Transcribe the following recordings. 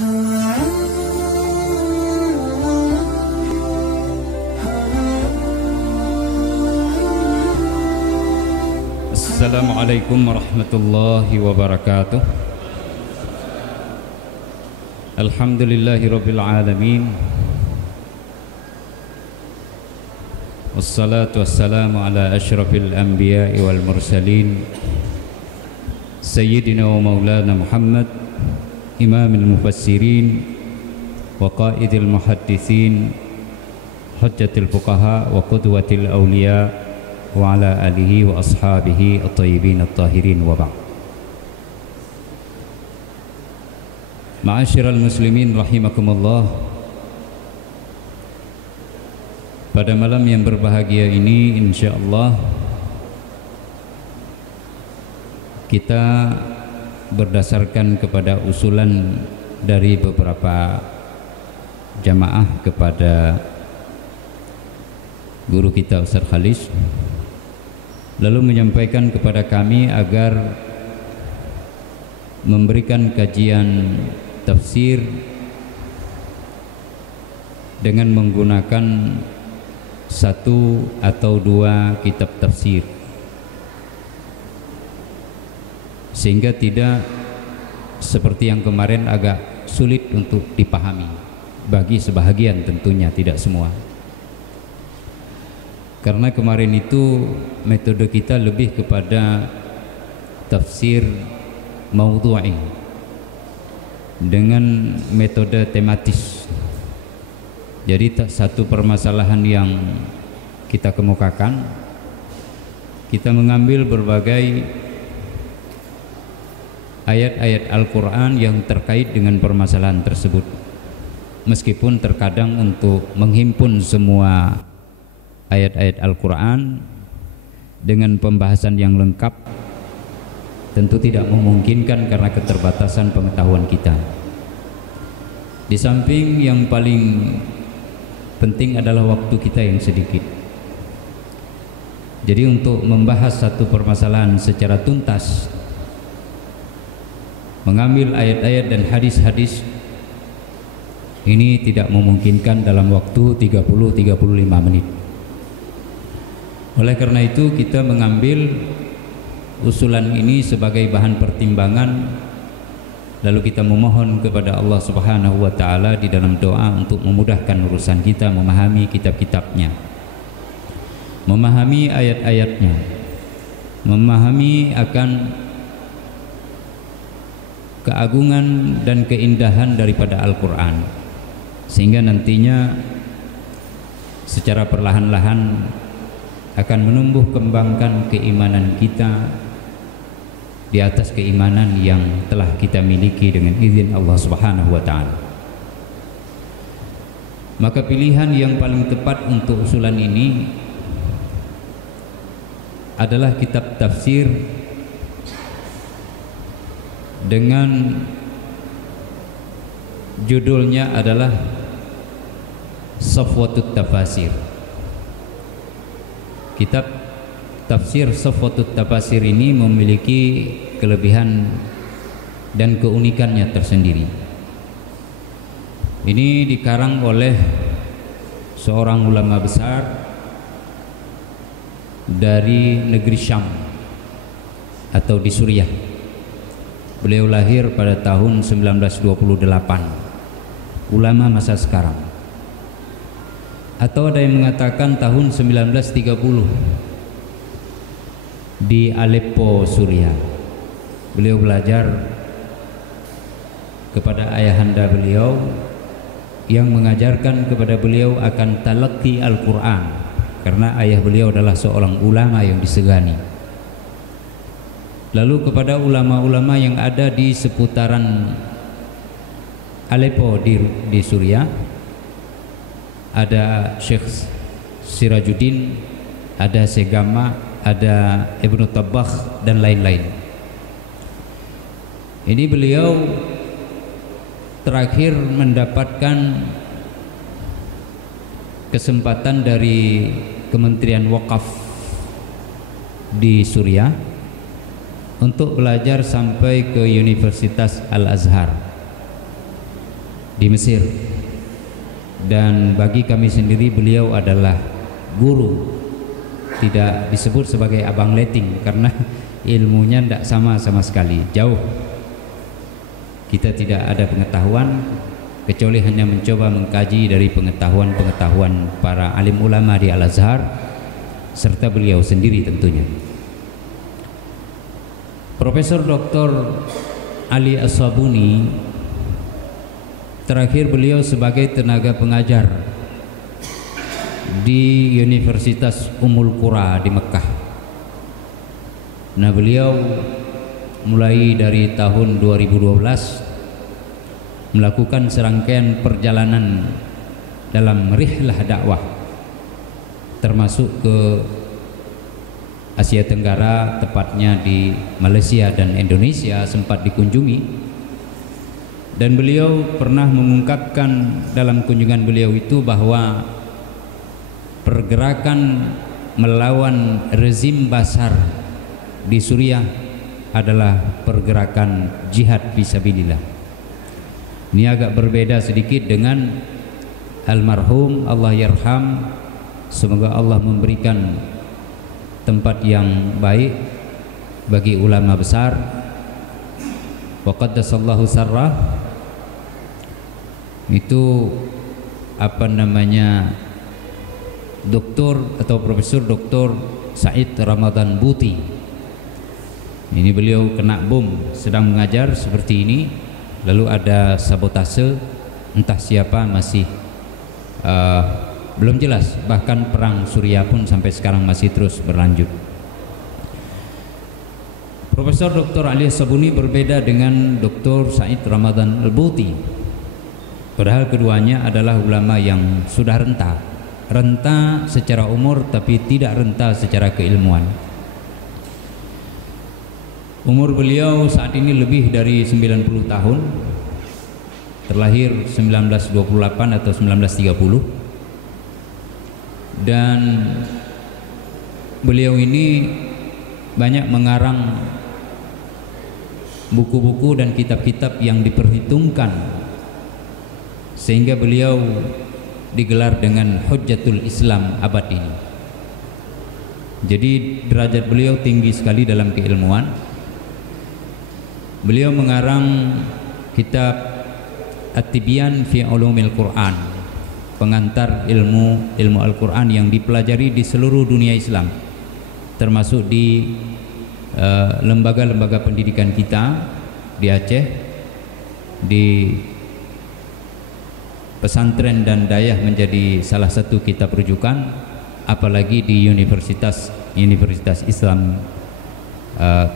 Assalamualaikum warahmatullahi wabarakatuh. Alhamdulillahirabbil alamin. Wassalatu wassalamu ala asyrafil anbiya'i wal mursalin Sayyidina wa maulana Muhammad imamil mufassirin wa qaidil muhaddithin hujjatil fuqaha wa qudwatil awliya wa ala alihi wa ashabihi at-tayyibin at-tahirin wa ba'd. Ma'asyiral muslimin rahimakumullah. Pada malam yang berbahagia ini insyaallah kita berdasarkan kepada usulan dari beberapa jamaah kepada guru kita Ustaz Khalis, lalu menyampaikan kepada kami agar memberikan kajian tafsir dengan menggunakan satu atau dua kitab tafsir, sehingga tidak seperti yang kemarin agak sulit untuk dipahami bagi sebahagian, tentunya tidak semua. Karena kemarin itu metode kita lebih kepada tafsir maudhu'i dengan metode tematis. Jadi satu permasalahan yang kita kemukakan, kita mengambil berbagai ayat-ayat Al-Quran yang terkait dengan permasalahan tersebut. Meskipun terkadang untuk menghimpun semua ayat-ayat Al-Quran dengan pembahasan yang lengkap tentu tidak memungkinkan karena keterbatasan pengetahuan kita. Di samping yang paling penting adalah waktu kita yang sedikit. Jadi untuk membahas satu permasalahan secara tuntas, mengambil ayat-ayat dan hadis-hadis ini tidak memungkinkan dalam waktu 30-35 menit. Oleh karena itu kita mengambil usulan ini sebagai bahan pertimbangan, lalu kita memohon kepada Allah Subhanahu wa taala di dalam doa untuk memudahkan urusan kita memahami kitab-kitabnya, memahami ayat-ayatnya, memahami akan keagungan dan keindahan daripada Al-Quran, sehingga nantinya secara perlahan-lahan akan menumbuh kembangkan keimanan kita di atas keimanan yang telah kita miliki dengan izin Allah Subhanahu wa taala. Maka pilihan yang paling tepat untuk usulan ini adalah kitab tafsir dengan judulnya adalah Safwatut Tafasir. Kitab tafsir Safwatut Tafasir ini memiliki kelebihan dan keunikannya tersendiri. Ini dikarang oleh seorang ulama besar dari negeri Syam atau di Suriah. Beliau lahir pada tahun 1928, ulama masa sekarang, atau ada yang mengatakan tahun 1930 di Aleppo, Suriah. Beliau belajar kepada ayahanda beliau yang mengajarkan kepada beliau akan talaqi Al-Quran, karena ayah beliau adalah seorang ulama yang disegani. Lalu kepada ulama-ulama yang ada di seputaran Aleppo di Suriah, ada Syekh Sirajuddin, ada Segama, ada Ibnu Tabbakh dan lain-lain. Ini beliau terakhir mendapatkan kesempatan dari Kementerian Wakaf di Suriah untuk belajar sampai ke Universitas Al-Azhar. di Mesir. Dan bagi kami sendiri beliau adalah guru, tidak disebut sebagai abang leting karena ilmunya tidak sama sekali, jauh. Kita tidak ada pengetahuan kecuali hanya mencoba mengkaji dari pengetahuan para alim ulama di Al-Azhar serta beliau sendiri tentunya. Profesor Dr. Ali As-Sabuni, terakhir beliau sebagai tenaga pengajar di Universitas Ummul Qura di Mekah. Nah, beliau mulai dari tahun 2012 melakukan serangkaian perjalanan dalam rihlah dakwah, termasuk ke Asia Tenggara, tepatnya di Malaysia dan Indonesia sempat dikunjungi. Dan beliau pernah mengungkapkan dalam kunjungan beliau itu bahwa pergerakan melawan rezim Bashar di Suriah adalah pergerakan jihad fisabilillah. Ini agak berbeda sedikit dengan almarhum, Allah yarham, semoga Allah memberikan tempat yang baik bagi ulama besar, wa qaddasallahu sarrah. Itu Doktor atau Profesor Doktor Said Ramadan Buti. Ini beliau kena bom sedang mengajar seperti ini, lalu ada sabotase, entah siapa, masih belum jelas. Bahkan perang Suriah pun sampai sekarang masih terus berlanjut. Profesor Dr. Ali As-Sabuni berbeda dengan Dr. Said Ramadan Al-Buti, padahal keduanya adalah ulama yang sudah renta secara umur tapi tidak renta secara keilmuan. Umur beliau saat ini lebih dari 90 tahun, terlahir 1928 atau 1930. Dan beliau ini banyak mengarang buku-buku dan kitab-kitab yang diperhitungkan, sehingga beliau digelar dengan Hujjatul Islam abad ini. Jadi derajat beliau tinggi sekali dalam keilmuan. Beliau mengarang kitab At-Tibyan fi Ulumil Quran, pengantar ilmu Al-Quran yang dipelajari di seluruh dunia Islam, termasuk di lembaga-lembaga pendidikan kita di Aceh, di pesantren dan dayah menjadi salah satu kitab rujukan, apalagi di universitas Islam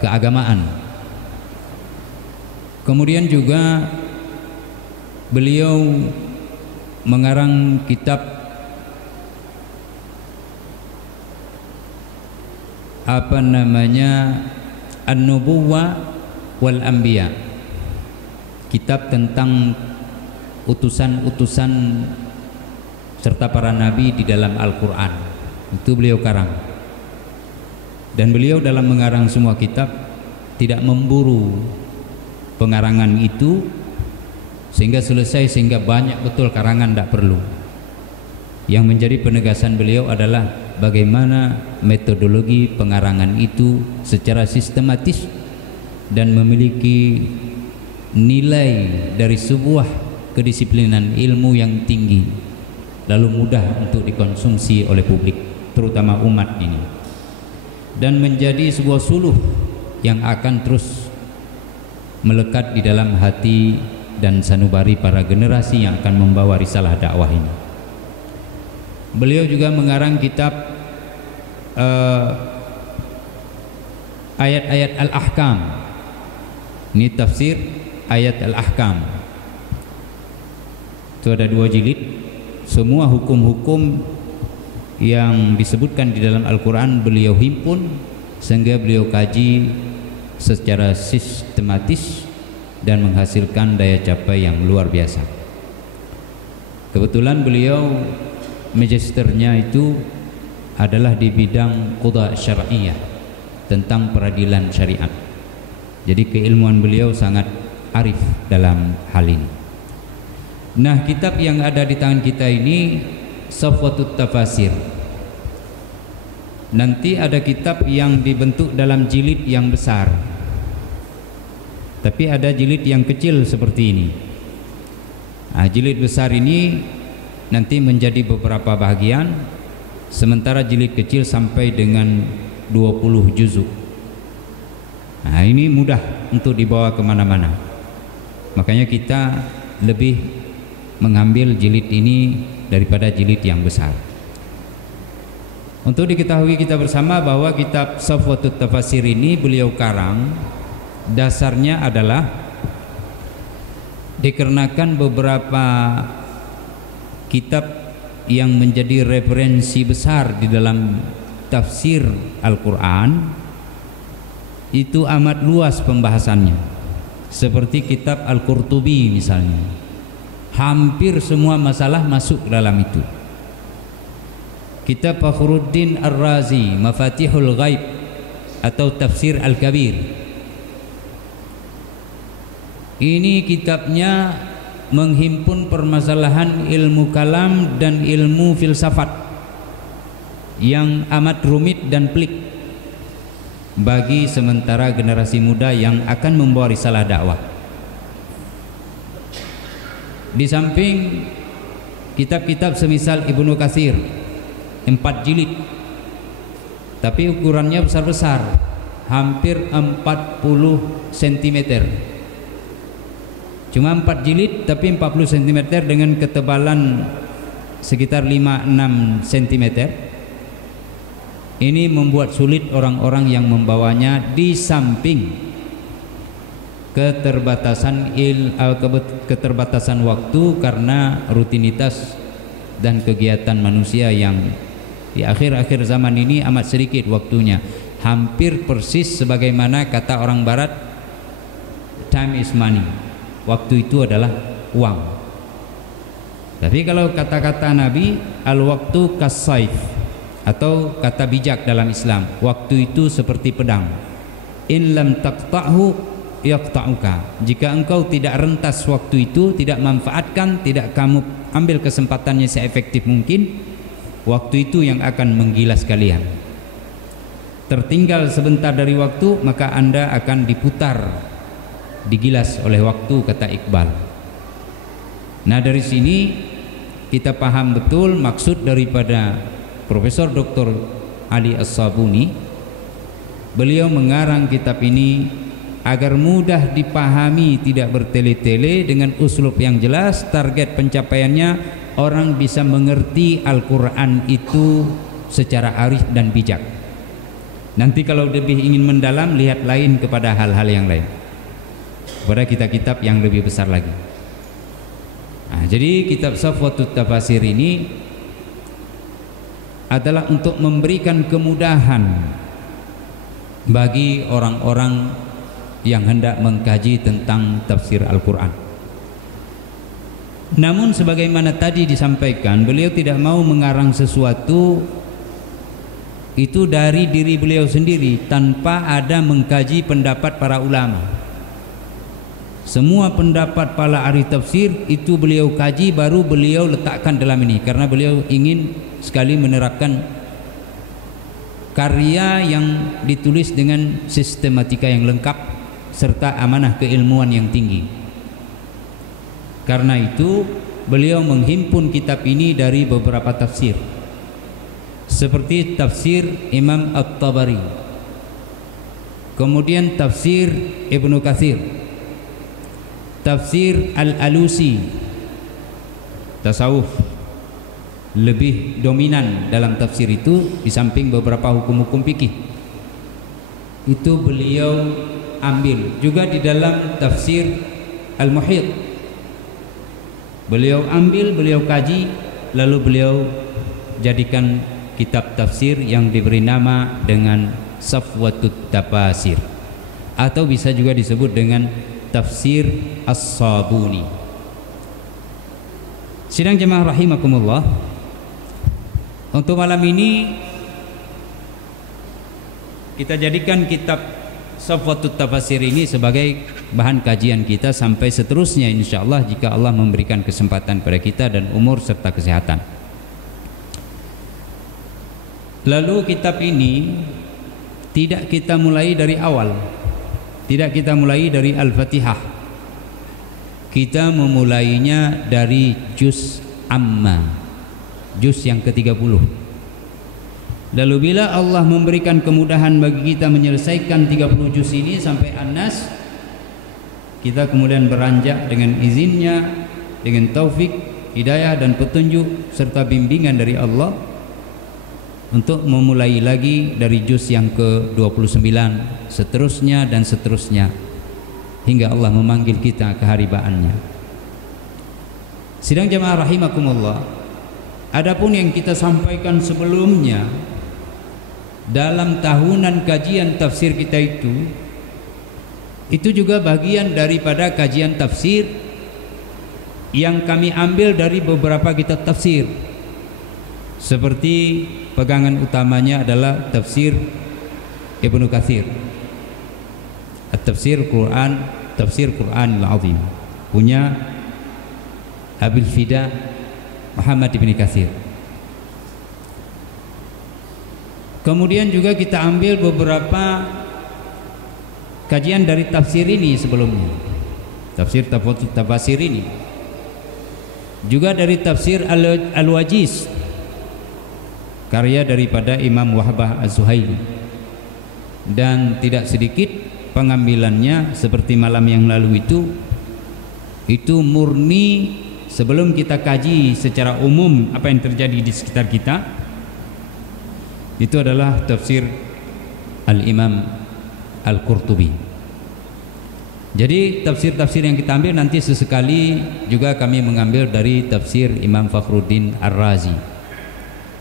keagamaan. Kemudian juga beliau mengarang kitab An-Nubuwah wal Anbiya, kitab tentang utusan-utusan serta para nabi di dalam Al-Quran. Itu beliau karang. Dan beliau dalam mengarang semua kitab tidak memburu pengarangan itu sehingga selesai, sehingga banyak betul karangan, tidak perlu. Yang menjadi penegasan beliau adalah bagaimana metodologi pengarangan itu secara sistematis dan memiliki nilai dari sebuah kedisiplinan ilmu yang tinggi, lalu mudah untuk dikonsumsi oleh publik, terutama umat ini, dan menjadi sebuah suluh yang akan terus melekat di dalam hati dan sanubari para generasi yang akan membawa risalah dakwah ini. Beliau juga mengarang kitab ayat-ayat Al-Ahkam. Ini tafsir ayat Al-Ahkam. Itu ada 2 jilid. Semua hukum-hukum yang disebutkan di dalam Al-Quran beliau himpun sehingga beliau kaji secara sistematis dan menghasilkan daya capai yang luar biasa. Kebetulan beliau magisternya itu adalah di bidang qudha syar'iyah, tentang peradilan syariat. Jadi keilmuan beliau sangat arif dalam hal ini. Nah, kitab yang ada di tangan kita ini Safwatut Tafasir. Nanti ada kitab yang dibentuk dalam jilid yang besar, tapi ada jilid yang kecil seperti ini. Nah, jilid besar ini nanti menjadi beberapa bagian, sementara jilid kecil sampai dengan 20 juzuk. Nah, ini mudah untuk dibawa kemana-mana. Makanya kita lebih mengambil jilid ini daripada jilid yang besar. Untuk diketahui kita bersama bahwa kitab Safwatut Tafasir ini beliau karang dasarnya adalah dikarenakan beberapa kitab yang menjadi referensi besar di dalam tafsir Al-Quran itu amat luas pembahasannya, seperti kitab Al-Qurtubi misalnya, hampir semua masalah masuk dalam itu. Kitab Fakhruddin Ar-Razi Mafatihul Ghaib atau Tafsir Al-Kabir, ini kitabnya menghimpun permasalahan ilmu kalam dan ilmu filsafat yang amat rumit dan pelik bagi sementara generasi muda yang akan membawa risalah dakwah. Di samping kitab-kitab semisal Ibnu Katsir 4 jilid, tapi ukurannya besar-besar, hampir 40 cm. Cuma 4 jilid tapi 40 cm dengan ketebalan sekitar 5-6 cm. Ini membuat sulit orang-orang yang membawanya, di samping keterbatasan waktu karena rutinitas dan kegiatan manusia yang di akhir-akhir zaman ini amat sedikit waktunya. Hampir persis sebagaimana kata orang barat, time is money. Waktu itu adalah uang. Tapi kalau kata-kata Nabi, al-waktu kas-saif, atau kata bijak dalam Islam, waktu itu seperti pedang. In lam taqta'hu yaqta'uka. Jika engkau tidak rentas waktu itu, tidak manfaatkan, tidak kamu ambil kesempatannya seefektif mungkin, waktu itu yang akan menggilas kalian. Tertinggal sebentar dari waktu, maka Anda akan diputar, digilas oleh waktu, kata Iqbal. Nah, dari sini kita paham betul maksud daripada Profesor Dr. Ali As-Sabuni. Beliau mengarang kitab ini agar mudah dipahami, tidak bertele-tele, dengan uslub yang jelas. Target pencapaiannya orang bisa mengerti Al-Quran itu secara arif dan bijak. Nanti kalau lebih ingin mendalam, lihat lain kepada hal-hal yang lain, kepada kitab-kitab yang lebih besar lagi. Nah, jadi kitab Safwatut Tafasir ini adalah untuk memberikan kemudahan bagi orang-orang yang hendak mengkaji tentang tafsir Al-Quran. Namun sebagaimana tadi disampaikan, beliau tidak mau mengarang sesuatu itu dari diri beliau sendiri tanpa ada mengkaji pendapat para ulama. Semua pendapat para ahli tafsir itu beliau kaji, baru beliau letakkan dalam ini, karena beliau ingin sekali menerapkan karya yang ditulis dengan sistematika yang lengkap serta amanah keilmuan yang tinggi. Karena itu beliau menghimpun kitab ini dari beberapa tafsir, seperti tafsir Imam At-Tabari, kemudian tafsir Ibnu Katsir, tafsir Al-Alusi, tasawuf lebih dominan dalam tafsir itu, di samping beberapa hukum-hukum fikih itu beliau ambil. Juga di dalam tafsir Al-Muhit beliau ambil, beliau kaji, lalu beliau jadikan kitab tafsir yang diberi nama dengan Safwatut Tafasir, atau bisa juga disebut dengan Tafsir As-Sabuni. Sidang jemaah rahimakumullah, untuk malam ini kita jadikan kitab Safwatut Tafasir ini sebagai bahan kajian kita sampai seterusnya insyaallah jika Allah memberikan kesempatan pada kita dan umur serta kesehatan. Lalu kitab ini tidak kita mulai dari awal, tidak kita mulai dari Al-Fatihah, kita memulainya dari juz amma, juz yang ke-30. Lalu bila Allah memberikan kemudahan bagi kita menyelesaikan 30 juz ini sampai An-Nas, kita kemudian beranjak dengan izinnya, dengan taufik, hidayah dan petunjuk serta bimbingan dari Allah untuk memulai lagi dari juz yang ke-29, seterusnya dan seterusnya hingga Allah memanggil kita ke haribaannya. Sidang jamaah rahimakumullah, adapun yang kita sampaikan sebelumnya dalam tahunan kajian tafsir kita itu juga bagian daripada kajian tafsir yang kami ambil dari beberapa kitab tafsir, seperti pegangan utamanya adalah tafsir Ibnu Katsir, Tafsir Quranul Azim, punya Abil Fida Muhammad bin Katsir. Kemudian juga kita ambil beberapa kajian dari tafsir ini sebelumnya, tafsir tafsir ini juga dari tafsir Al-Wajiz, karya daripada Imam Wahbah Az-Zuhaili, dan tidak sedikit pengambilannya seperti malam yang lalu itu murni sebelum kita kaji secara umum apa yang terjadi di sekitar kita. Itu adalah tafsir Al-Imam Al-Qurtubi. Jadi tafsir-tafsir yang kita ambil nanti sesekali juga kami mengambil dari tafsir Imam Fakhruddin Ar-Razi,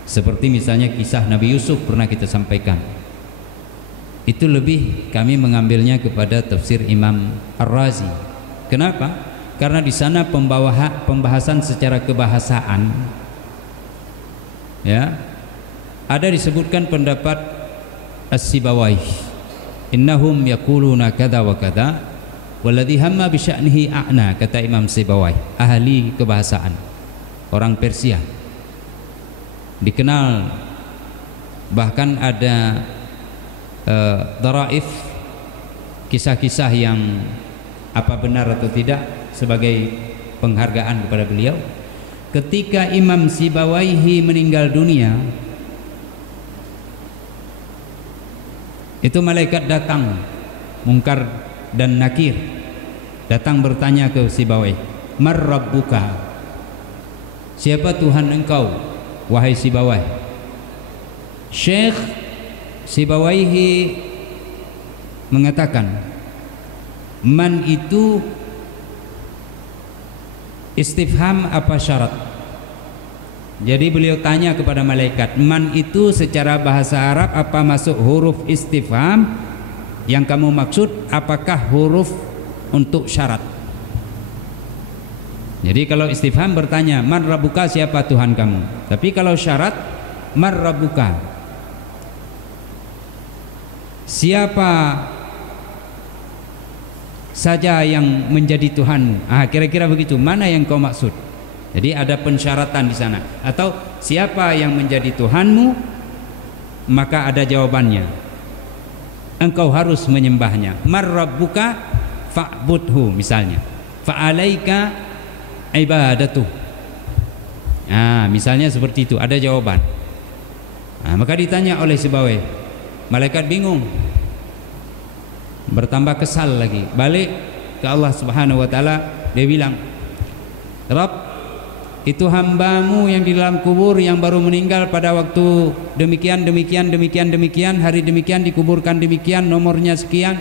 seperti misalnya kisah Nabi Yusuf pernah kita sampaikan. Itu lebih kami mengambilnya kepada tafsir Imam Ar-Razi. Kenapa? Karena di sana pembahasan secara kebahasaan, ya, ada disebutkan pendapat As-Sibawayh, innahum yaquluna kada wa kada walladhi hamma bi sya'nihi a'na, kata Imam Sibawayh, ahli kebahasaan, orang Persia, dikenal, bahkan ada daraif, kisah-kisah yang apa benar atau tidak sebagai penghargaan kepada beliau. Ketika Imam Sibawayhi meninggal dunia, itu malaikat datang, Munkar dan Nakir datang bertanya ke Sibawayh, "Mar rabbuka?" Siapa Tuhan engkau wahai Sibawayh? Syekh Sibawayhi mengatakan, man itu istifham apa syarat? Jadi beliau tanya kepada malaikat, man itu secara bahasa Arab apa masuk huruf istifham yang kamu maksud, apakah huruf untuk syarat? Jadi kalau istifham bertanya, man rabbuka, siapa Tuhan kamu? Tapi kalau syarat, man rabbuka, siapa saja yang menjadi Tuhanmu? Kira-kira begitu, mana yang kau maksud? Jadi ada pensyaratan di sana. Atau siapa yang menjadi Tuhanmu, maka ada jawabannya, engkau harus menyembahnya. Mar rabbuka fa'budhu, misalnya, fa'alaika ibadatuh. Misalnya seperti itu, ada jawaban. Maka ditanya oleh Sibawayh, malaikat bingung, bertambah kesal lagi, balik ke Allah Subhanahu wa taala, dia bilang, Rabb, itu hambamu yang di dalam kubur yang baru meninggal pada waktu demikian, hari demikian, dikuburkan demikian, nomornya sekian.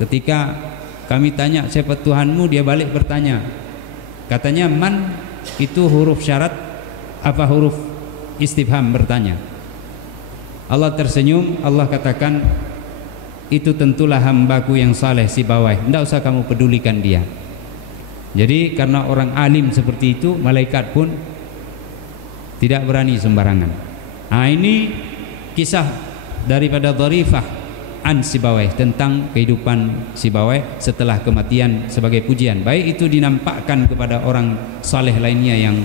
Ketika kami tanya siapa Tuhanmu, dia balik bertanya, katanya man itu huruf syarat apa huruf istifham, bertanya. Allah tersenyum, Allah katakan, itu tentulah hambaku yang saleh Sibawayh, tidak usah kamu pedulikan dia. Jadi karena orang alim seperti itu, malaikat pun tidak berani sembarangan. Ini kisah daripada Dharifah an Sibawayh, tentang kehidupan Sibawayh setelah kematian sebagai pujian, baik itu dinampakkan kepada orang saleh lainnya yang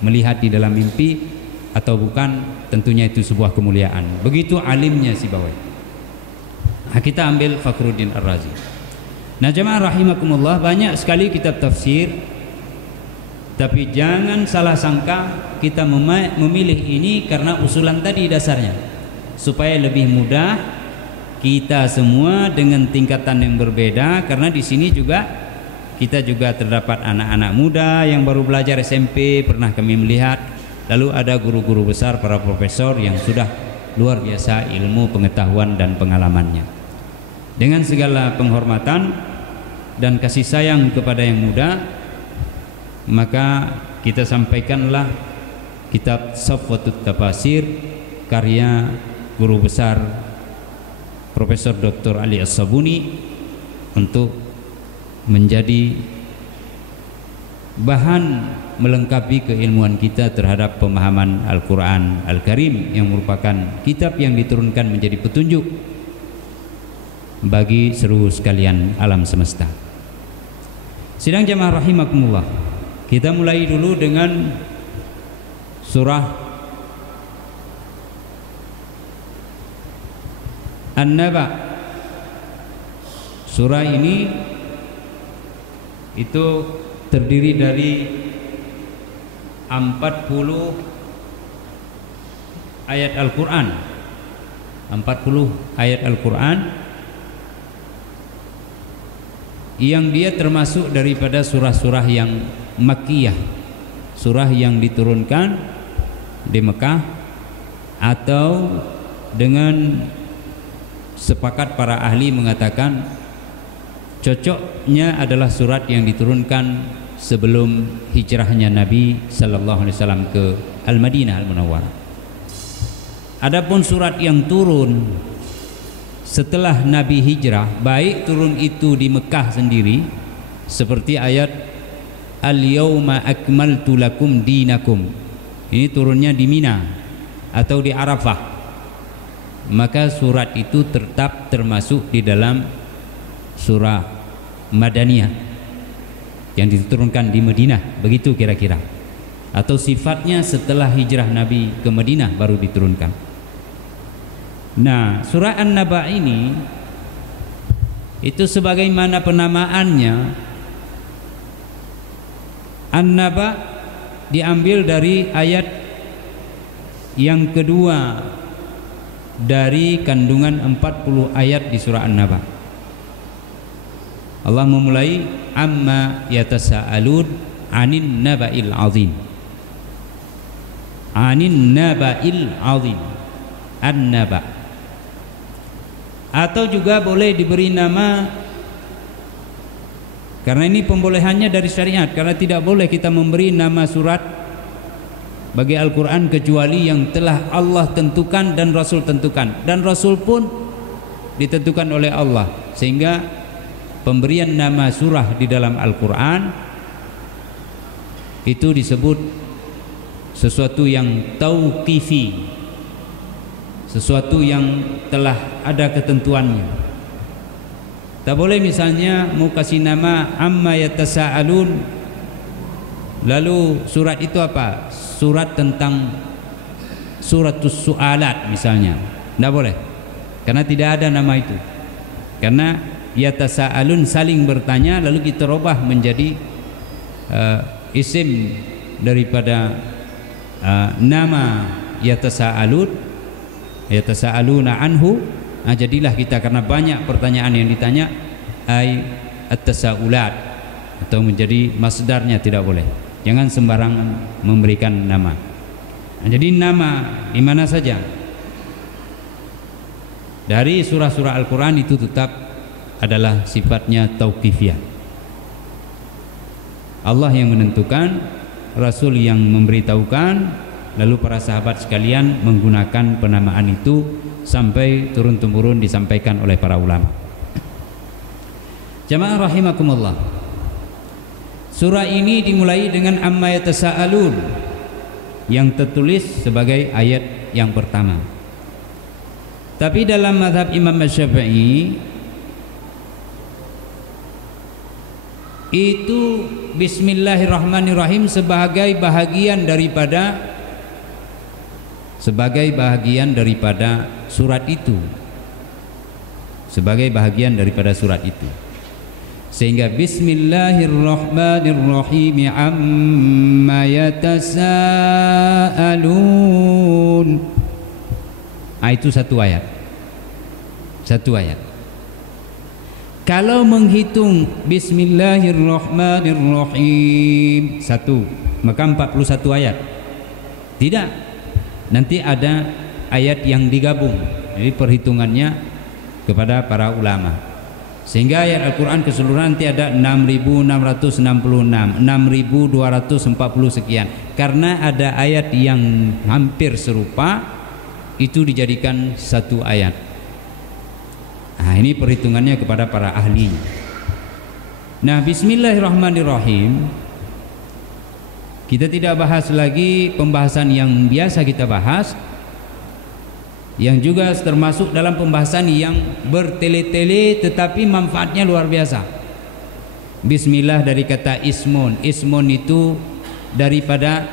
melihat di dalam mimpi atau bukan, tentunya itu sebuah kemuliaan. Begitu alimnya Sibawayh. Nah, kita ambil Fakhruddin Ar-Razi. Nah, jemaah rahimakumullah, banyak sekali kitab tafsir, tapi jangan salah sangka kita memilih ini karena usulan tadi dasarnya, supaya lebih mudah kita semua dengan tingkatan yang berbeda. Karena di sini juga kita juga terdapat anak-anak muda yang baru belajar SMP, pernah kami melihat. Lalu ada guru-guru besar, para profesor yang sudah luar biasa ilmu, pengetahuan dan pengalamannya. Dengan segala penghormatan dan kasih sayang kepada yang muda, maka kita sampaikanlah kitab Safwatut Tafasir karya guru besar Profesor Dr. Ali As-Sabuni untuk menjadi bahan melengkapi keilmuan kita terhadap pemahaman Al-Quran Al-Karim, yang merupakan kitab yang diturunkan menjadi petunjuk bagi seluruh sekalian alam semesta. Sidang jamaah rahimakumullah, kita mulai dulu dengan surah An-Naba. Surah ini itu terdiri dari 40 ayat Al-Quran, 40 ayat Al-Quran, yang dia termasuk daripada surah-surah yang Makkiyah, surah yang diturunkan di Mekah, atau dengan sepakat para ahli mengatakan cocoknya adalah surat yang diturunkan sebelum hijrahnya Nabi sallallahu alaihi wasallam ke Al-Madinah Al-Munawwarah. Adapun surat yang turun setelah Nabi hijrah, baik turun itu di Mekah sendiri seperti ayat Al-Yauma akmaltu lakum dinakum, ini turunnya di Mina atau di Arafah, maka surat itu tetap termasuk di dalam surah Madaniyah yang diturunkan di Madinah, begitu kira-kira, atau sifatnya setelah hijrah Nabi ke Madinah baru diturunkan. Nah, surah An-Naba ini itu sebagaimana penamaannya, An-Naba diambil dari ayat yang kedua dari kandungan 40 ayat di surah An-Naba. Allah memulai amma yatasaalun anin naba'il azim, anin naba'il azim, an-naba, atau juga boleh diberi nama, karena ini pembolehannya dari syariat, karena tidak boleh kita memberi nama surat bagi Al-Quran kecuali yang telah Allah tentukan dan Rasul tentukan, dan Rasul pun ditentukan oleh Allah, sehingga pemberian nama surah di dalam Al-Quran itu disebut sesuatu yang tauqifi, sesuatu yang telah ada ketentuannya. Tak boleh misalnya mau kasih nama amma yatasaalun, lalu surat itu apa? Surat tentang suratus su'alat misalnya, tidak boleh, karena tidak ada nama itu. Karena yatasaalun saling bertanya, lalu kita robah menjadi isim daripada nama yatasaalun, yatasaaluna anhu. Nah, jadilah kita, karena banyak pertanyaan yang ditanya, ai at-tasaulat, atau menjadi masdarnya tidak boleh. Jangan sembarangan memberikan nama. Nah, jadi nama di mana saja dari surah-surah Al-Quran itu tetap adalah sifatnya tauqifiyah. Allah yang menentukan, Rasul yang memberitahukan, lalu para sahabat sekalian menggunakan penamaan itu sampai turun-temurun disampaikan oleh para ulama. Jamaah rahimakumullah, surah ini dimulai dengan amma yatasaalun yang tertulis sebagai ayat yang pertama. Tapi dalam mazhab Imam Syafi'i itu Bismillahirrahmanirrahim sebagai bahagian daripada surat itu, sebagai bahagian daripada surat itu. Sehingga Bismillahirrahmanirrahim amma yatasaalun, itu satu ayat. Kalau menghitung Bismillahirrahmanirrahim satu, maka 41 ayat. Tidak, nanti ada ayat yang digabung. Jadi perhitungannya kepada para ulama, sehingga ayat Al-Quran keseluruhan nanti ada 6.666, 6.240 sekian. Karena ada ayat yang hampir serupa, itu dijadikan satu ayat. Nah, ini perhitungannya kepada para ahli. Nah, Bismillahirrahmanirrahim, kita tidak bahas lagi pembahasan yang biasa kita bahas, yang juga termasuk dalam pembahasan yang bertele-tele tetapi manfaatnya luar biasa. Bismillah dari kata ismun. Ismun itu daripada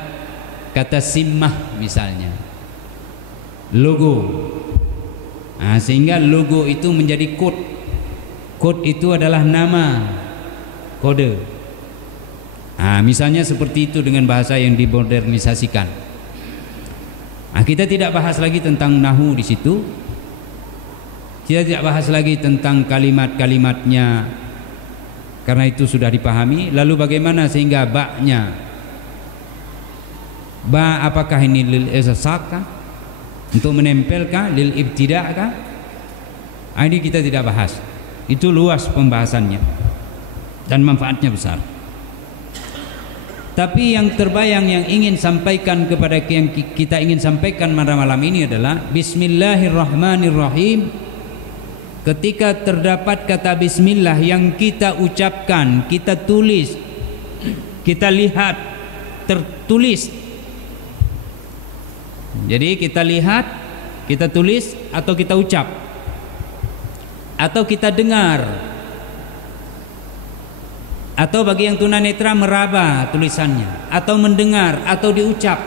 kata simmah misalnya, logo. Nah, sehingga logo itu menjadi kod. Kod itu adalah nama, kode. Nah, misalnya seperti itu dengan bahasa yang dimodernisasikan. Nah, kita tidak bahas lagi tentang nahu di situ. Kita tidak bahas lagi tentang kalimat-kalimatnya, karena itu sudah dipahami. Lalu bagaimana sehingga ba-nya? Ba apakah ini lil istisaq, untuk menempelkah, lil ibtida'kah? Ini kita tidak bahas. Itu luas pembahasannya dan manfaatnya besar. Tapi yang terbayang yang ingin sampaikan kepada yang kita ingin sampaikan pada malam ini adalah Bismillahirrahmanirrahim. Ketika terdapat kata Bismillah yang kita ucapkan, kita tulis, kita lihat tertulis. Jadi kita lihat, kita tulis, atau kita ucap, atau kita dengar, atau bagi yang tunanetra meraba tulisannya, atau mendengar, atau diucap.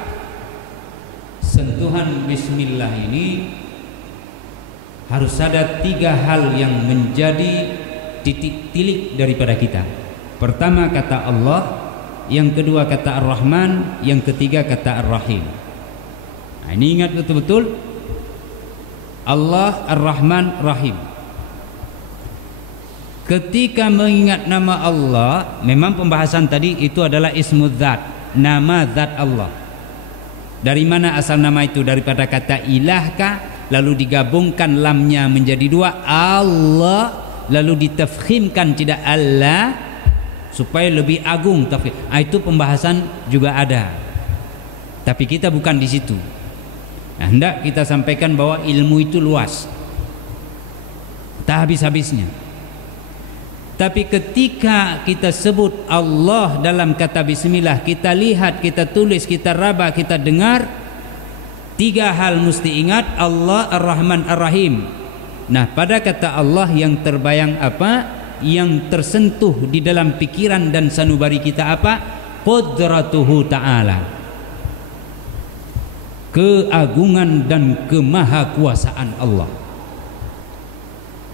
Sentuhan Bismillah ini harus ada 3 hal yang menjadi titik tilik daripada kita. Pertama kata Allah, yang kedua kata Ar-Rahman, yang ketiga kata Ar-Rahim. Nah, ini ingat betul-betul, Allah Ar-Rahman Rahim. Ketika mengingat nama Allah, memang pembahasan tadi itu adalah ismul zat, nama zat Allah. Dari mana asal nama itu? Daripada kata ilahkah, lalu digabungkan lamnya menjadi 2, Allah, lalu ditafkhimkan tidak Allah, supaya lebih agung tafkhim. Itu pembahasan juga ada. Tapi kita bukan di situ. Nah, hendak kita sampaikan bahwa ilmu itu luas, tak habis-habisnya. Tapi ketika kita sebut Allah dalam kata Bismillah, kita lihat, kita tulis, kita raba, kita dengar, 3 hal mesti ingat: Allah, Ar-Rahman, Ar-Rahim. Nah, pada kata Allah yang terbayang apa? Yang tersentuh di dalam pikiran dan sanubari kita apa? Qudratuhu ta'ala, keagungan dan kemahakuasaan Allah.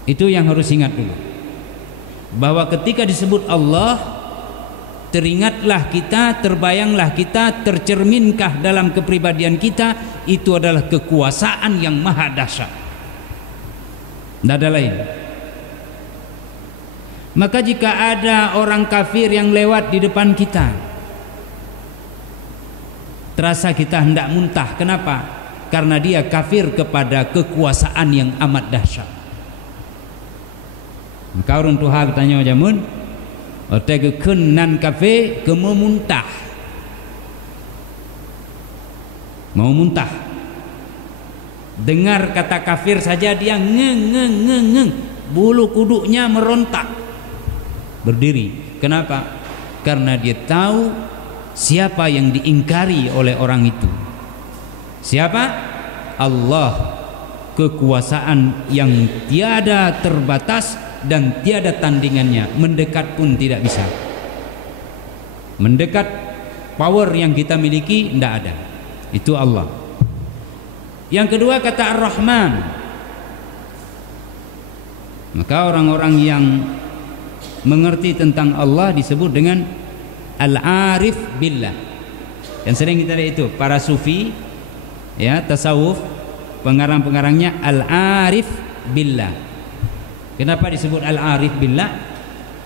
Itu yang harus ingat dulu, bahwa ketika disebut Allah, teringatlah kita, terbayanglah kita, tercerminkah dalam kepribadian kita, itu adalah kekuasaan yang maha dahsyat, tidak ada lain. Maka jika ada orang kafir yang lewat di depan kita, terasa kita hendak muntah. Kenapa? Karena dia kafir kepada kekuasaan yang amat dahsyat. Maka orang Tuhan bertanya jamun, otega kenan kafe ke memuntah, mau muntah. Dengar kata kafir saja dia ngeng, bulu kuduknya merontak, berdiri. Kenapa? Karena dia tahu siapa yang diingkari oleh orang itu. Siapa? Allah, kekuasaan yang tiada terbatas dan tiada tandingannya, mendekat pun tidak bisa. Mendekat power yang kita miliki tidak ada. Itu Allah. Yang kedua kata Ar-Rahman. Maka orang-orang yang mengerti tentang Allah disebut dengan Al-Arif Billah. Yang sering kita lihat itu para sufi, ya, tasawuf, pengarang-pengarangnya Al-Arif Billah. Kenapa disebut Al-Arif Billah?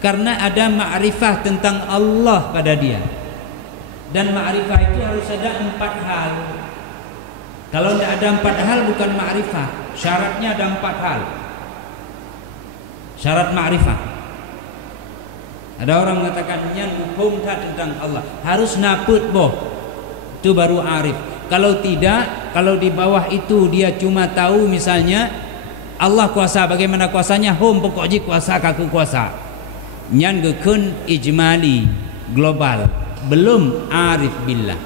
Karena ada ma'rifah tentang Allah pada dia. Dan ma'rifah itu harus ada 4 hal. Kalau tidak ada 4 hal bukan ma'rifah. Syaratnya ada 4 hal. Syarat ma'rifah. Ada orang mengatakan nyan hukum tak tentang Allah, harus naput boh, itu baru arif. Kalau tidak, kalau di bawah itu dia cuma tahu misalnya Allah kuasa, bagaimana kuasanya, hom pokoknya kuasa kaku kuasa, nyan gekun ijmali global, belum arif billah.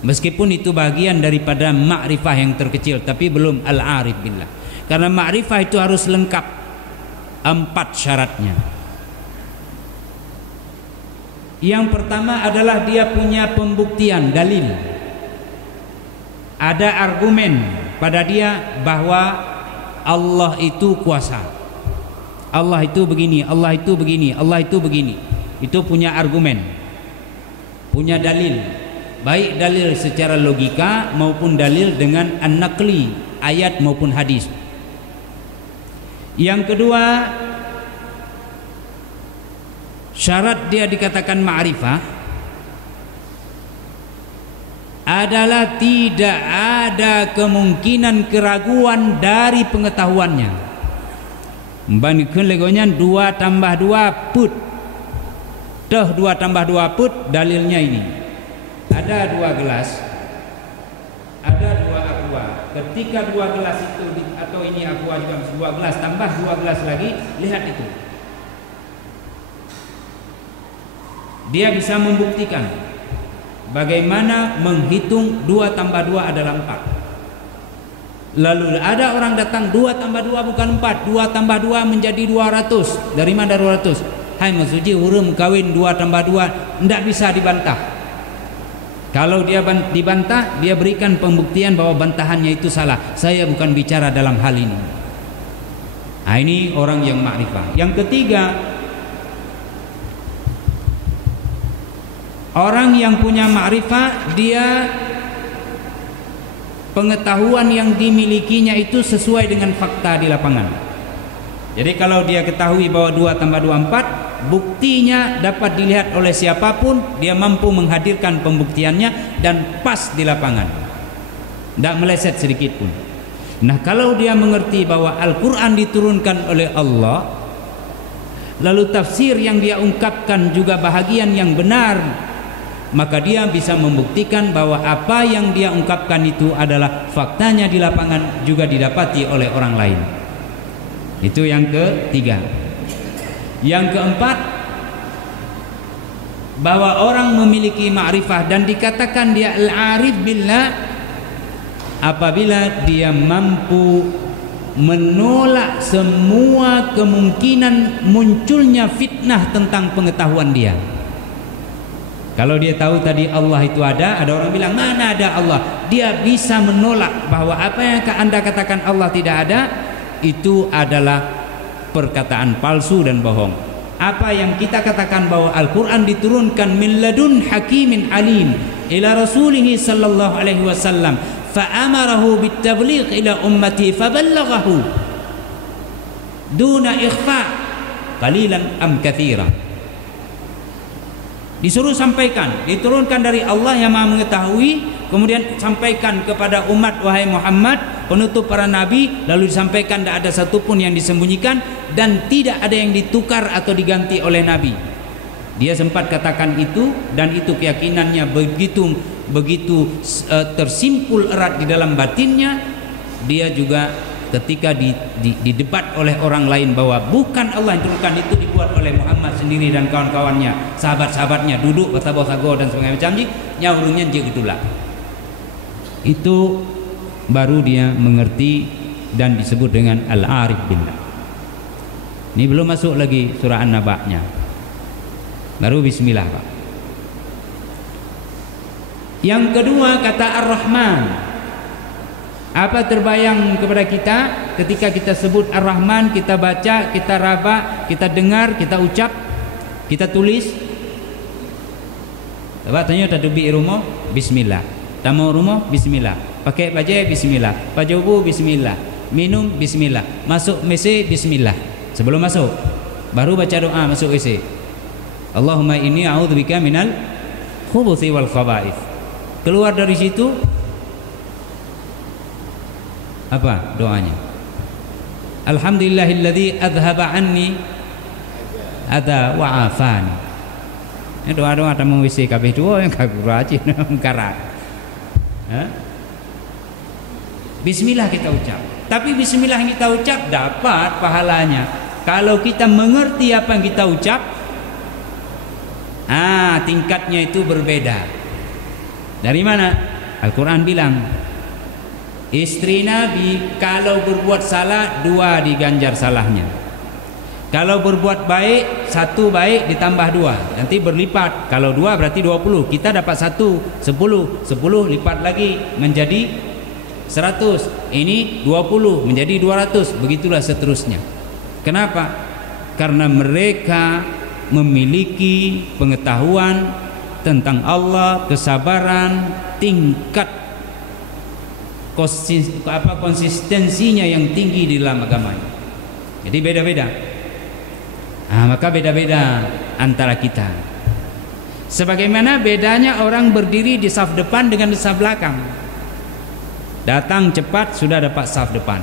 Meskipun itu bagian daripada ma'rifah yang terkecil, tapi belum al-arif billah. Karena ma'rifah itu harus lengkap 4 syaratnya. Yang pertama adalah dia punya pembuktian, dalil. Ada argumen pada dia bahwa Allah itu kuasa. Allah itu begini, Allah itu begini, Allah itu begini. Itu punya argumen, punya dalil. Baik dalil secara logika maupun dalil dengan an-naqli, ayat maupun hadis. Yang kedua, syarat dia dikatakan ma'rifah adalah tidak ada kemungkinan keraguan dari pengetahuannya. Membandingkan legonya 2 tambah 2 put. Dah 2 tambah 2 put, dalilnya ini. Ada 2 gelas, ada 2 aqua. Ketika 2 gelas itu atau ini aqua juga 2 gelas tambah 2 gelas lagi, lihat itu. Dia bisa membuktikan bagaimana menghitung 2 tambah 2 adalah 4. Lalu ada orang datang 2 tambah 2 bukan 4, 2 tambah 2 menjadi 200. Dari mana 200? Hai Mas Uji, huruf kawin 2 tambah 2, tidak bisa dibantah. Kalau dia dibantah, dia berikan pembuktian bahwa bantahannya itu salah. Saya bukan bicara dalam hal ini. Nah, ini orang yang ma'rifah. Yang ketiga, orang yang punya ma'rifah, dia pengetahuan yang dimilikinya itu sesuai dengan fakta di lapangan. Jadi kalau dia ketahui bahwa 2 tambah 2 4, buktinya dapat dilihat oleh siapapun, dia mampu menghadirkan pembuktiannya dan pas di lapangan, tidak meleset sedikit pun. Nah, kalau dia mengerti bahwa Al-Quran diturunkan oleh Allah, lalu tafsir yang dia ungkapkan juga bahagian yang benar, maka dia bisa membuktikan bahwa apa yang dia ungkapkan itu adalah faktanya di lapangan juga didapati oleh orang lain. Itu yang ketiga. Yang keempat, bahwa orang memiliki ma'rifah dan dikatakan dia al-arif billah apabila dia mampu menolak semua kemungkinan munculnya fitnah tentang pengetahuan dia. Kalau dia tahu tadi Allah itu ada orang bilang mana ada Allah, dia bisa menolak bahwa apa yang Anda katakan Allah tidak ada itu adalah perkataan palsu dan bohong. Apa yang kita katakan bahwa Al-Quran diturunkan min ladun hakimin alim ila rasulih sallallahu alaihi wasallam fa'amarahu bitabligh ila ummati faballaghahu duna ikhfa qalilan am katsira. Disuruh sampaikan, diturunkan dari Allah yang Maha mengetahui, kemudian sampaikan kepada umat, wahai Muhammad, penutup para nabi, lalu disampaikan tidak ada satupun yang disembunyikan dan tidak ada yang ditukar atau diganti oleh nabi. Dia sempat katakan itu, dan itu keyakinannya begitu tersimpul erat di dalam batinnya. Dia juga ketika didebat oleh orang lain bahwa bukan Allah yang turunkan, itu dibuat oleh Muhammad sendiri dan kawan-kawannya, sahabat-sahabatnya, duduk bertaboh sago dan sebagainya macam ni, nyaurungnya je gitulah. Itu baru dia mengerti dan disebut dengan al-arif billah. Ini belum masuk lagi surah An-Naba-nya, baru bismillah, Pak. Yang kedua, kata Ar-Rahman. Apa terbayang kepada kita ketika kita sebut Ar-Rahman? Kita baca, kita raba, kita dengar, kita ucap, kita tulis. Coba tanya tadi rumah, bismillah. Tamu rumah, bismillah. Pakai baju, bismillah. Baju bu, bismillah. Minum, bismillah. Masuk WC, bismillah. Sebelum masuk, baru baca doa masuk WC. Allahumma inni a'udzubika minal khubuthi wal khaba'ith. Keluar dari situ, apa doanya? Alhamdulillahilladzi adhaba anni adza wa afani. Ini doa-doa tamu WC kabeh dua yang kabeh rajin mengkarat. Bismillah kita ucap. Tapi bismillah yang kita ucap dapat pahalanya kalau kita mengerti apa yang kita ucap. Tingkatnya itu berbeda. Dari mana? Al-Quran bilang, istri Nabi kalau berbuat salah 2 diganjar salahnya. Kalau berbuat baik 1 baik ditambah 2, nanti berlipat. Kalau 2 berarti 20. Kita dapat 1, 10 lipat lagi menjadi 100. Ini 20 menjadi 200. Begitulah seterusnya. Kenapa? Karena mereka memiliki pengetahuan tentang Allah, kesabaran, tingkat konsistensinya yang tinggi di dalam agamanya. Jadi beda-beda. Maka beda-beda antara kita. Sebagaimana bedanya orang berdiri di saf depan dengan di saf belakang. Datang cepat sudah dapat saf depan.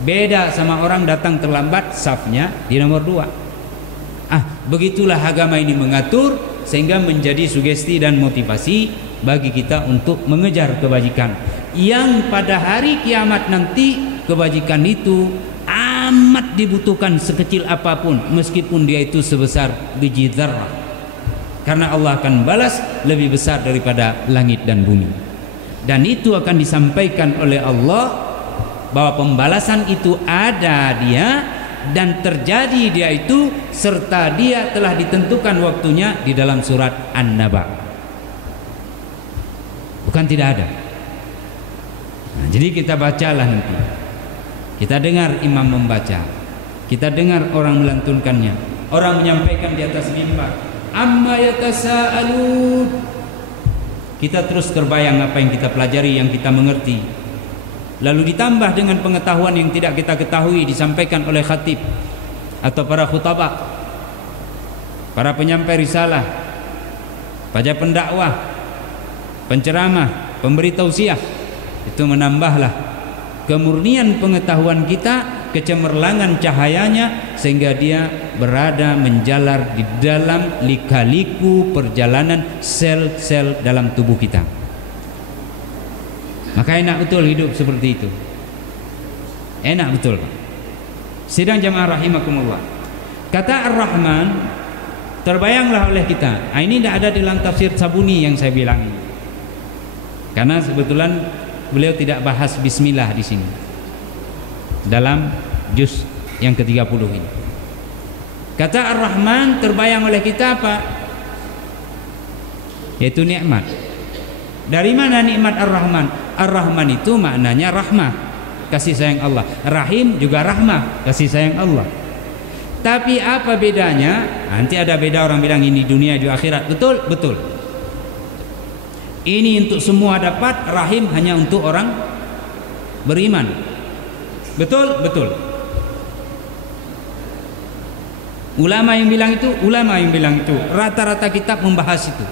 Beda sama orang datang terlambat, safnya di nomor 2. Begitulah agama ini mengatur, sehingga menjadi sugesti dan motivasi bagi kita untuk mengejar kebajikan yang pada hari kiamat nanti kebajikan itu amat dibutuhkan sekecil apapun, meskipun dia itu sebesar biji dzarrah, karena Allah akan balas lebih besar daripada langit dan bumi. Dan itu akan disampaikan oleh Allah bahwa pembalasan itu ada dia dan terjadi dia itu, serta dia telah ditentukan waktunya di dalam surat An-Naba. Bukan tidak ada. Jadi kita bacalah nanti, kita dengar imam membaca, kita dengar orang melantunkannya, orang menyampaikan di atas mimbar, amma yatasaalun. Kita terus terbayang apa yang kita pelajari, yang kita mengerti. Lalu ditambah dengan pengetahuan yang tidak kita ketahui disampaikan oleh khatib atau para khutbah, para penyampai risalah, para pendakwah, penceramah, pemberi tausiah. Itu menambahlah kemurnian pengetahuan kita, kecemerlangan cahayanya, sehingga dia berada menjalar di dalam lika-liku perjalanan sel-sel dalam tubuh kita. Maka enak betul hidup seperti itu. Enak betul, Pak. Sidang jamaah rahimakumullah. Kata Ar-Rahman, terbayanglah oleh kita. Ini tidak ada dalam tafsir Sabuni yang saya bilang ini. Karena kebetulan beliau tidak bahas bismillah di sini. Dalam juz yang ke-30 ini. Kata Ar-Rahman, terbayang oleh kita apa? Yaitu nikmat. Dari mana nikmat Ar-Rahman? Ar-Rahman itu maknanya rahmah, kasih sayang Allah. Rahim juga rahmah, kasih sayang Allah. Tapi apa bedanya? Nanti ada beda, orang bilang ini dunia di akhirat. Betul, betul. Ini untuk semua dapat, rahim hanya untuk orang beriman. Betul, betul. Ulama yang bilang itu, rata-rata kitab membahas itu.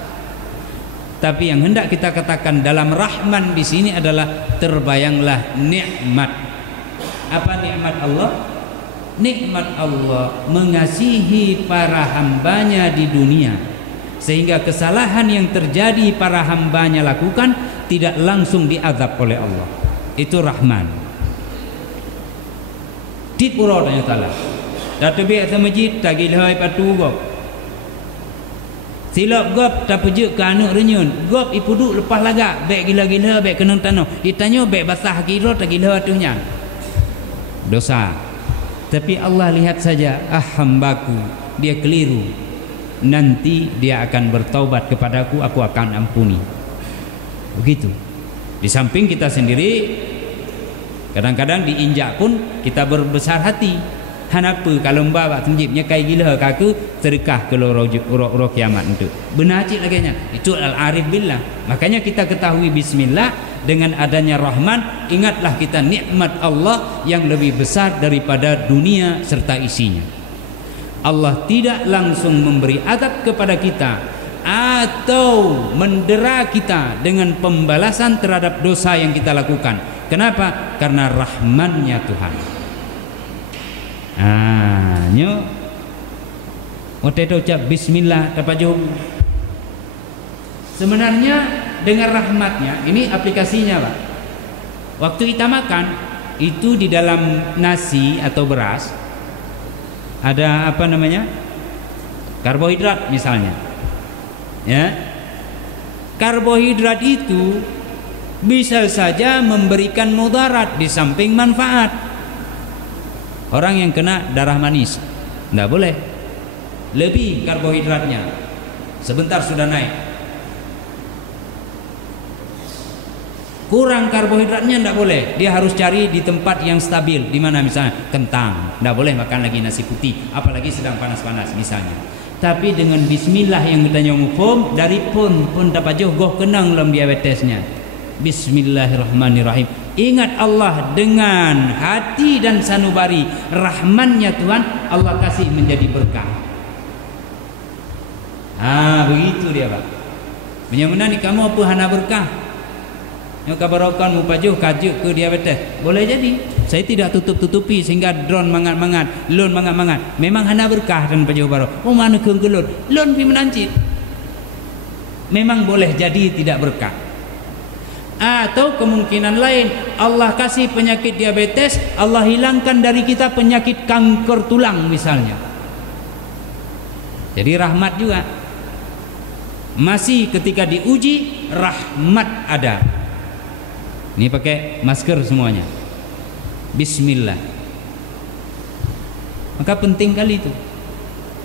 Tapi yang hendak kita katakan dalam Rahman di sini adalah terbayanglah nikmat. Apa nikmat Allah? Nikmat Allah mengasihi para hambanya di dunia, sehingga kesalahan yang terjadi para hambanya lakukan tidak langsung diazab oleh Allah. Itu Rahman. Di pura tanya taala. Datu bi masjid tagi lehai patu gok. Silap gop tak pejek ke anak renyun. Gop ipu duk lepas lagak. Bek gila-gila, bek kena tanah. Ditanya bek basah kira tak gila atuhnya. Dosa. Tapi Allah lihat saja, hambaku, dia keliru. Nanti dia akan bertaubat kepadaku, aku akan ampuni. Begitu. Di samping kita sendiri, kadang-kadang diinjak pun kita berbesar hati. Kenapa kalau mbak buat tunjibnya kayak gila kaku sedekah ke roh kiamat itu. Benar cik lagi nya. Itu al-arif billah. Makanya kita ketahui bismillah dengan adanya rahman, ingatlah kita nikmat Allah yang lebih besar daripada dunia serta isinya. Allah tidak langsung memberi azab kepada kita atau mendera kita dengan pembalasan terhadap dosa yang kita lakukan. Kenapa? Karena rahmannya Tuhan. Nyo waktu itu ucap bismillah dapat jawab. Sebenarnya dengan rahmatnya, ini aplikasinya Pak. Waktu kita makan itu di dalam nasi atau beras ada apa namanya, karbohidrat misalnya, ya. Karbohidrat itu bisa saja memberikan mudarat di samping manfaat. Orang yang kena darah manis tidak boleh lebih karbohidratnya, sebentar sudah naik. Kurang karbohidratnya tidak boleh, dia harus cari di tempat yang stabil. Di mana misalnya kentang, tidak boleh makan lagi nasi putih, apalagi sedang panas-panas misalnya. Tapi dengan bismillah yang kita nyomufum dari pun dapat jauh goh kenang dalam diabetesnya. Bismillahirrahmanirrahim. Ingat Allah dengan hati dan sanubari rahmannya Tuhan, Allah kasih menjadi berkah. Begitu dia Pak. Benar-benar ni kamu apa hana berkah? Yang kabarokan mupajuh kajuk ke diabetes. Boleh jadi. Saya tidak tutup-tutupi sehingga drone mangat-mangat, lon mangat-mangat. Memang hana berkah dan pajuh baro. Oh mana ke lon? Lon pi menancit. Memang boleh jadi tidak berkah. Atau kemungkinan lain, Allah kasih penyakit diabetes, Allah hilangkan dari kita penyakit kanker tulang misalnya. Jadi rahmat juga. Masih ketika diuji, rahmat ada. Ini pakai masker semuanya. Bismillah. Maka penting kali itu.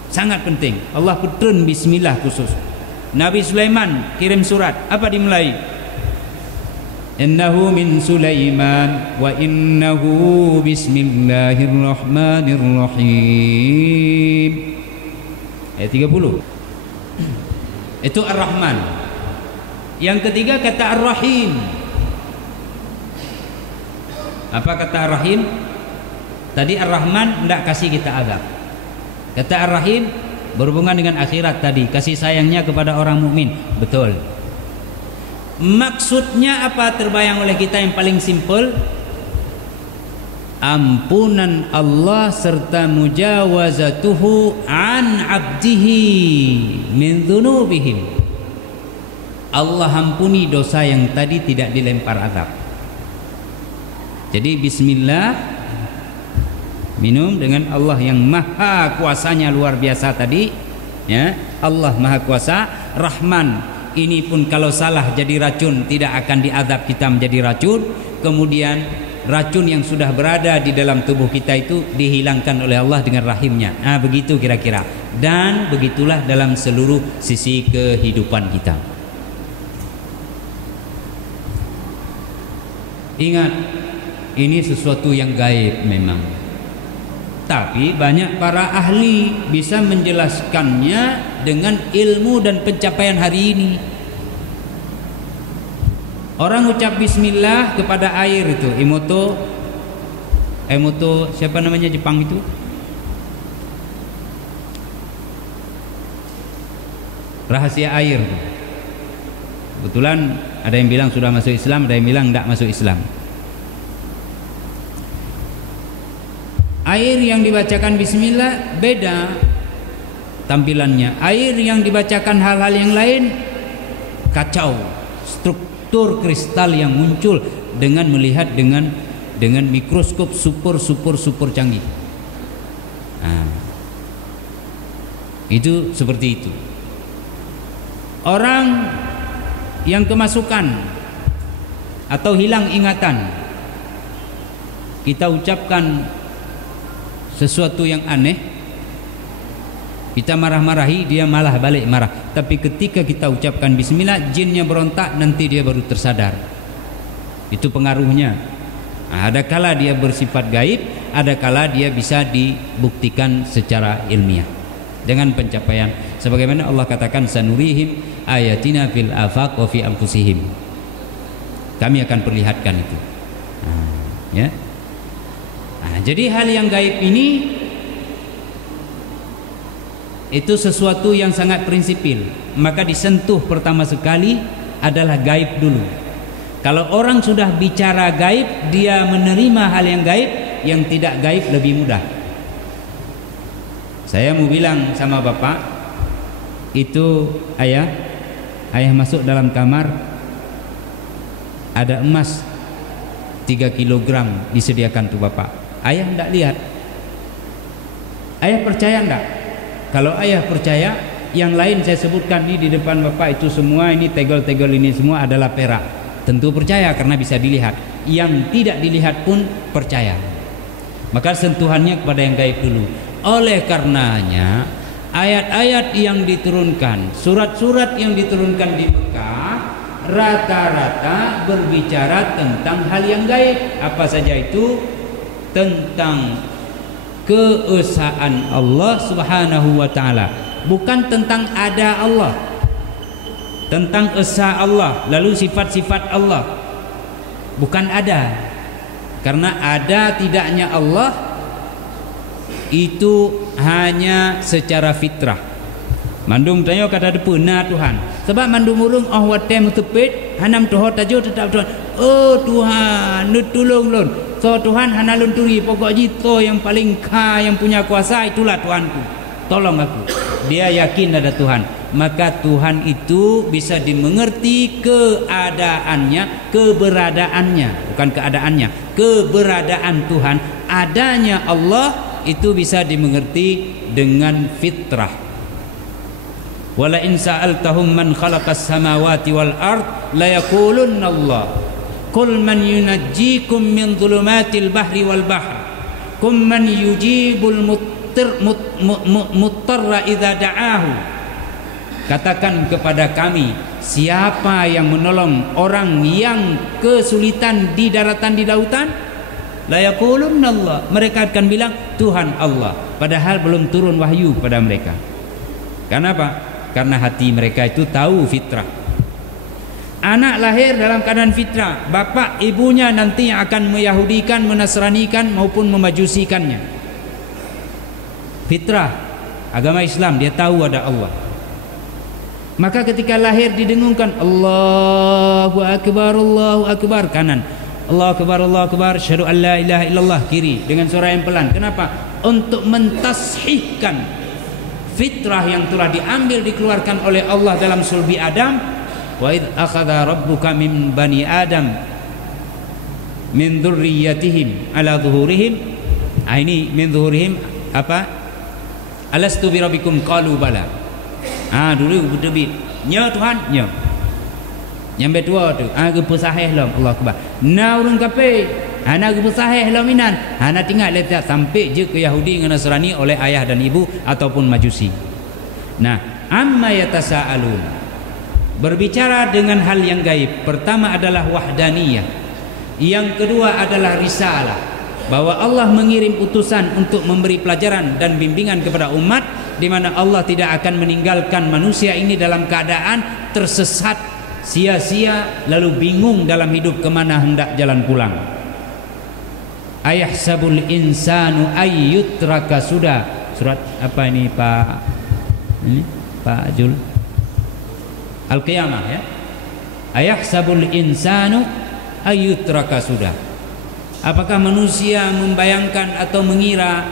Sangat penting. Allah turun bismillah khusus. Nabi Sulaiman kirim surat, apa dimulai? Innahu min Sulaiman wa innahu bismillahirrahmanirrahim. Ayat 30. Itu Ar-Rahman. Yang ketiga kata Ar-Rahim. Apa kata Ar-Rahim? Tadi Ar-Rahman tidak kasih kita azab. Kata Ar-Rahim berhubungan dengan akhirat tadi, kasih sayangnya kepada orang mukmin. Betul. Maksudnya apa terbayang oleh kita yang paling simpel? Ampunan Allah serta mujawazatuhu an abdihi min dzunubihim. Allah ampuni dosa yang tadi tidak dilempar azab. Jadi bismillah, minum dengan Allah yang maha kuasanya luar biasa tadi, ya. Allah maha kuasa. Rahman, ini pun kalau salah jadi racun tidak akan diazab kita menjadi racun. Kemudian racun yang sudah berada di dalam tubuh kita itu dihilangkan oleh Allah dengan rahimnya. Begitu kira-kira. Dan begitulah dalam seluruh sisi kehidupan kita. Ingat, ini sesuatu yang gaib memang. Tapi banyak para ahli bisa menjelaskannya dengan ilmu dan pencapaian hari ini. Orang ucap bismillah kepada air itu, Emoto siapa namanya Jepang itu? Rahasia air. Kebetulan ada yang bilang sudah masuk Islam, ada yang bilang tidak masuk Islam. Air yang dibacakan bismillah beda tampilannya. Air yang dibacakan hal-hal yang lain kacau, struktur kristal yang muncul dengan melihat dengan mikroskop super canggih. Itu seperti itu. Orang yang kemasukan atau hilang ingatan, kita ucapkan sesuatu yang aneh, kita marah-marahi, dia malah balik marah. Tapi ketika kita ucapkan bismillah, jinnya berontak, nanti dia baru tersadar. Itu pengaruhnya. Ada kala dia bersifat gaib, ada kala dia bisa dibuktikan secara ilmiah dengan pencapaian sebagaimana Allah katakan, sanurihim ayatina fil afaq wa fi anfusihim. Kami akan perlihatkan itu. Ya. Jadi hal yang gaib ini itu sesuatu yang sangat prinsipil, maka disentuh pertama sekali adalah gaib dulu. Kalau orang sudah bicara gaib, dia menerima hal yang gaib, yang tidak gaib lebih mudah. Saya mau bilang sama bapak, itu ayah masuk dalam kamar, ada emas 3 kilogram disediakan tuh bapak. Ayah tidak lihat. Ayah percaya enggak? Kalau ayah percaya, yang lain saya sebutkan ini di depan bapak itu semua, ini tegel-tegel ini semua adalah perak. Tentu percaya karena bisa dilihat. Yang tidak dilihat pun percaya. Maka sentuhannya kepada yang gaib dulu. Oleh karenanya ayat-ayat yang diturunkan, surat-surat yang diturunkan di Mekah rata-rata berbicara tentang hal yang gaib. Apa saja itu? Tentang keesaan Allah Subhanahu wa taala, bukan tentang ada Allah, tentang esa Allah, lalu sifat-sifat Allah, bukan ada. Karena ada tidaknya Allah itu hanya secara fitrah. Mandung tanya kata depa na Tuhan. Sebab mandung urung watem tepit hanam toho tajo tetap Tuhan. Oh Tuhan, nu tolong lon. So Tuhan hanalun turi, pokok jito yang paling yang punya kuasa itulah Tuhanku. Tolong aku. Dia yakin ada Tuhan. Maka Tuhan itu bisa dimengerti keadaannya, keberadaannya, bukan keadaannya, keberadaan Tuhan, adanya Allah itu bisa dimengerti dengan fitrah. Wala in sa'altahum man khalaqas samawati wal ard la yaqulunna Allah. Qul man yunajjikum min dhulumatil bahri wal bahr. Kum man yujibul muttarra idza da'ahu. Katakan kepada kami, siapa yang menolong orang yang kesulitan di daratan, di lautan? La yaqulunna Allah. Mereka akan bilang Tuhan Allah, padahal belum turun wahyu pada mereka. Kenapa? Karena hati mereka itu tahu fitrah. Anak lahir dalam keadaan fitrah, bapak ibunya nanti yang akan meyahudikan, menasranikan maupun memajusikannya. Fitrah agama Islam, dia tahu ada Allah. Maka ketika lahir didengungkan Allahu Akbar kanan, Allahu Akbar, syahadu an la ilaha illallah kiri dengan suara yang pelan. Kenapa? Untuk mentashihkan fitrah yang telah diambil, dikeluarkan oleh Allah dalam sulbi Adam. Wa id akhadha rabbuka min bani Adam min dzurriyyatihim ala zuhurihim. Ini min zuhurihim apa? Alastu bi rabbikum qalu bala. Dulu betul nya Tuhan nya. Yang kedua tu gepa sahih lam Allah Akbar. Na urang kafir, ana gepa sahih lam minan. Ana tinggal letak sampai je ke Yahudi dengan Nasrani oleh ayah dan ibu ataupun Majusi. Nah, amma yatasaalun. Berbicara dengan hal yang gaib, pertama adalah wahdaniyah, yang kedua adalah risalah, bahwa Allah mengirim utusan untuk memberi pelajaran dan bimbingan kepada umat, di mana Allah tidak akan meninggalkan manusia ini dalam keadaan tersesat, sia-sia, lalu bingung dalam hidup kemana hendak jalan pulang. Ayahsabul insanu ayyutraka sudah. Surat apa ini Pak? Ini Pak Jul. Al-Qiyamah ya. Ayahsabul insanu ayyutraka sudah. Apakah manusia membayangkan atau mengira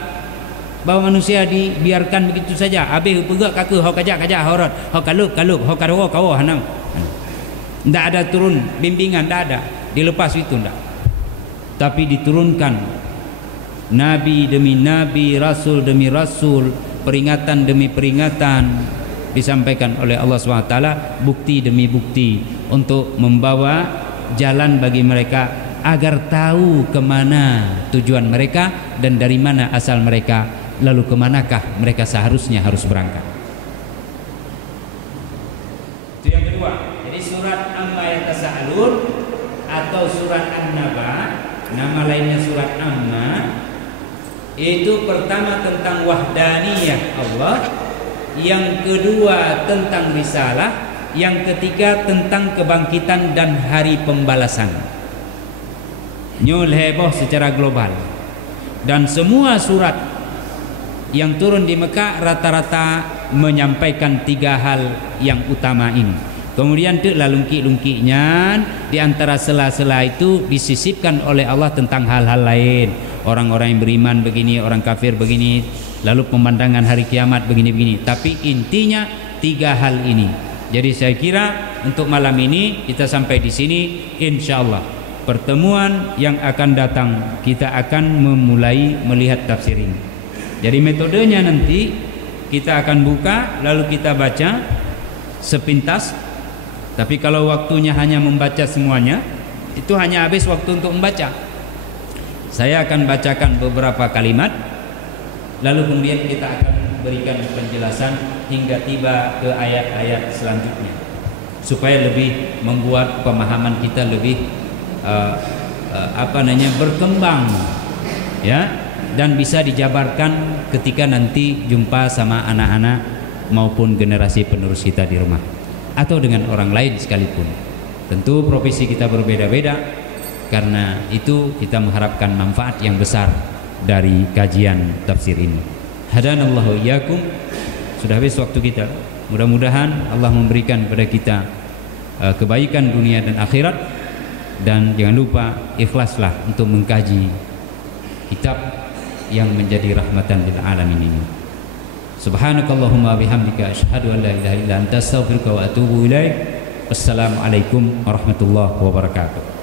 bahwa manusia dibiarkan begitu saja? Habis pegak kaku hok kajak horot, hok kaluk hok kawo hanam. Tidak ada turun bimbingan, tidak ada. Dilepas itu tidak. Tapi diturunkan nabi demi nabi, rasul demi rasul, peringatan demi peringatan, disampaikan oleh Allah SWT, bukti demi bukti untuk membawa jalan bagi mereka agar tahu kemana tujuan mereka dan dari mana asal mereka, lalu kemanakah mereka seharusnya harus berangkat. Itu yang kedua. Jadi surat Amma Yatasa'alun atau surat An-Naba, nama lainnya surat Amma, itu pertama tentang wahdaniyah Allah, yang kedua tentang risalah, yang ketiga tentang kebangkitan dan hari pembalasan. Nyul heboh secara global. Dan semua surat yang turun di Mekah rata-rata menyampaikan tiga hal yang utama ini. Kemudian teklah lungkik-lungkiknya di antara sela-sela itu disisipkan oleh Allah tentang hal-hal lain. Orang-orang yang beriman begini, orang kafir begini, lalu pemandangan hari kiamat begini-begini. Tapi intinya tiga hal ini. Jadi saya kira untuk malam ini kita sampai di sini. Insya Allah pertemuan yang akan datang kita akan memulai melihat tafsir ini. Jadi metodenya nanti kita akan buka lalu kita baca sepintas. Tapi kalau waktunya hanya membaca semuanya, itu hanya habis waktu untuk membaca. Saya akan bacakan beberapa kalimat, lalu kemudian kita akan berikan penjelasan hingga tiba ke ayat-ayat selanjutnya, supaya lebih membuat pemahaman kita lebih berkembang, ya, dan bisa dijabarkan ketika nanti jumpa sama anak-anak maupun generasi penerus kita di rumah, atau dengan orang lain sekalipun. Tentu profesi kita berbeda-beda. Karena itu kita mengharapkan manfaat yang besar dari kajian tafsir ini. Hadanallahu iyyakum. Sudah habis waktu kita. Mudah-mudahan Allah memberikan kepada kita kebaikan dunia dan akhirat. Dan jangan lupa ikhlaslah untuk mengkaji kitab yang menjadi rahmatan lil alamin ini. Subhanakallahumma bihamdika asyhadu an la ilaha illa anta astaghfiruka wa atubu ilaik. Wassalamualaikum warahmatullahi wabarakatuh.